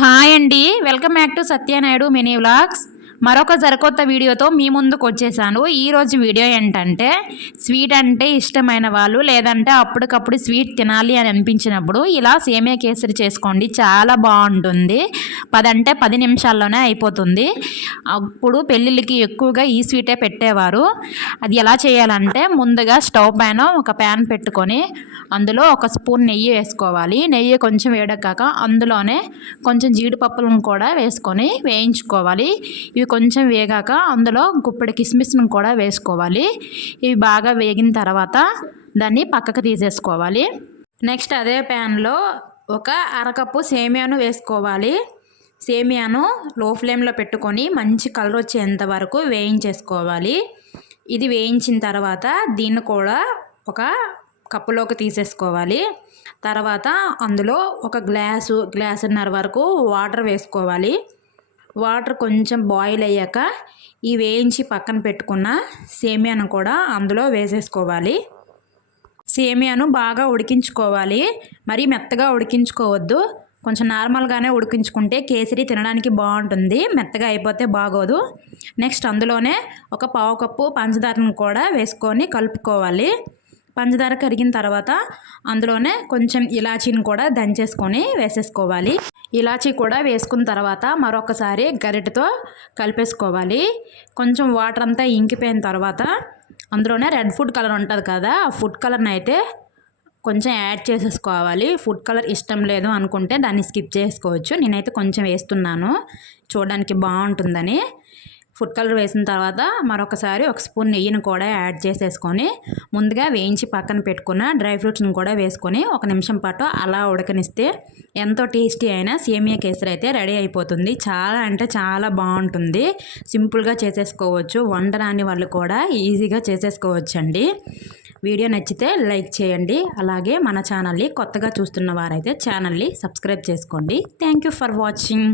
Hi అండి. Welcome back to Satyanaidu mini vlogs. మరొక జరకొత్త వీడియోతో మీ ముందుకు వచ్చేసాను. ఈరోజు వీడియో ఏంటంటే స్వీట్ అంటే ఇష్టమైన వాళ్ళు లేదంటే అప్పటికప్పుడు స్వీట్ తినాలి అని అనిపించినప్పుడు ఇలా సేమియా కేసరి చేసుకోండి చాలా బాగుంటుంది. పదంటే పది నిమిషాల్లోనే అయిపోతుంది. అప్పుడు పెళ్ళిళ్ళకి ఎక్కువగా ఈ స్వీటే పెట్టేవారు. అది ఎలా చేయాలంటే ముందుగా స్టవ్ పైన ఒక ప్యాన్ పెట్టుకొని అందులో ఒక స్పూన్ నెయ్యి వేసుకోవాలి. నెయ్యి కొంచెం వేడక్కాక అందులోనే కొంచెం జీడిపప్పులను కూడా వేసుకొని వేయించుకోవాలి. ఇవి కొంచెం వేగాక అందులో గుప్పెడి కిస్మిస్ను కూడా వేసుకోవాలి. ఇవి బాగా వేగిన తర్వాత దాన్ని పక్కకు తీసేసుకోవాలి. నెక్స్ట్ అదే ప్యాన్లో ఒక అరకప్పు సేమియాను వేసుకోవాలి. సేమియాను లో ఫ్లేమ్లో పెట్టుకొని మంచి కలర్ వచ్చేంత వరకు వేయించేసుకోవాలి. ఇది వేయించిన తర్వాత దీన్ని కూడా ఒక కప్పులోకి తీసేసుకోవాలి. తర్వాత అందులో ఒక గ్లాసు గ్లాసున్నర వరకు వాటర్ వేసుకోవాలి. వాటర్ కొంచెం బాయిల్ అయ్యాక ఈ వేయించి పక్కన పెట్టుకున్న సేమియాను కూడా అందులో వేసేసుకోవాలి. సేమియాను బాగా ఉడికించుకోవాలి. మరీ మెత్తగా ఉడికించుకోవద్దు. కొంచెం నార్మల్గానే ఉడికించుకుంటే కేసరి తినడానికి బాగుంటుంది. మెత్తగా అయిపోతే బాగోదు. నెక్స్ట్ అందులోనే ఒక పావు కప్పు పంచదారను కూడా వేసుకొని కలుపుకోవాలి. పంచదార కరిగిన తర్వాత అందులోనే కొంచెం ఇలాచీని కూడా దంచేసుకొని వేసేసుకోవాలి. ఇలాచీ కూడా వేసుకున్న తర్వాత మరొకసారి గరిటతో కలిపేసుకోవాలి. కొంచెం వాటర్ అంతా ఇంకిపోయిన తర్వాత అందులోనే రెడ్ ఫుడ్ కలర్ ఉంటుంది కదా ఆ ఫుడ్ కలర్ని అయితే కొంచెం యాడ్ చేసేసుకోవాలి. ఫుడ్ కలర్ ఇష్టం లేదు అనుకుంటే దాన్ని స్కిప్ చేసుకోవచ్చు. నేనైతే కొంచెం వేస్తున్నాను. చూడడానికి బాగుంటుందని. ఫుడ్ కలర్ వేసిన తర్వాత మరొకసారి ఒక స్పూన్ నెయ్యిని కూడా యాడ్ చేసేసుకొని ముందుగా వేయించి పక్కన పెట్టుకున్న డ్రై ఫ్రూట్స్ని కూడా వేసుకొని ఒక నిమిషం పాటు అలా ఉడకనిస్తే ఎంతో టేస్టీ అయినా సేమియా కేసరి అయితే రెడీ అయిపోతుంది. చాలా అంటే చాలా బాగుంటుంది. సింపుల్గా చేసేసుకోవచ్చు. వండరాని వాళ్ళు కూడా ఈజీగా చేసేసుకోవచ్చు అండి వీడియో నచ్చితే లైక్ చేయండి. అలాగే మన ఛానల్ని కొత్తగా చూస్తున్న వారైతే ఛానల్ని సబ్స్క్రైబ్ చేసుకోండి. Thank you for watching.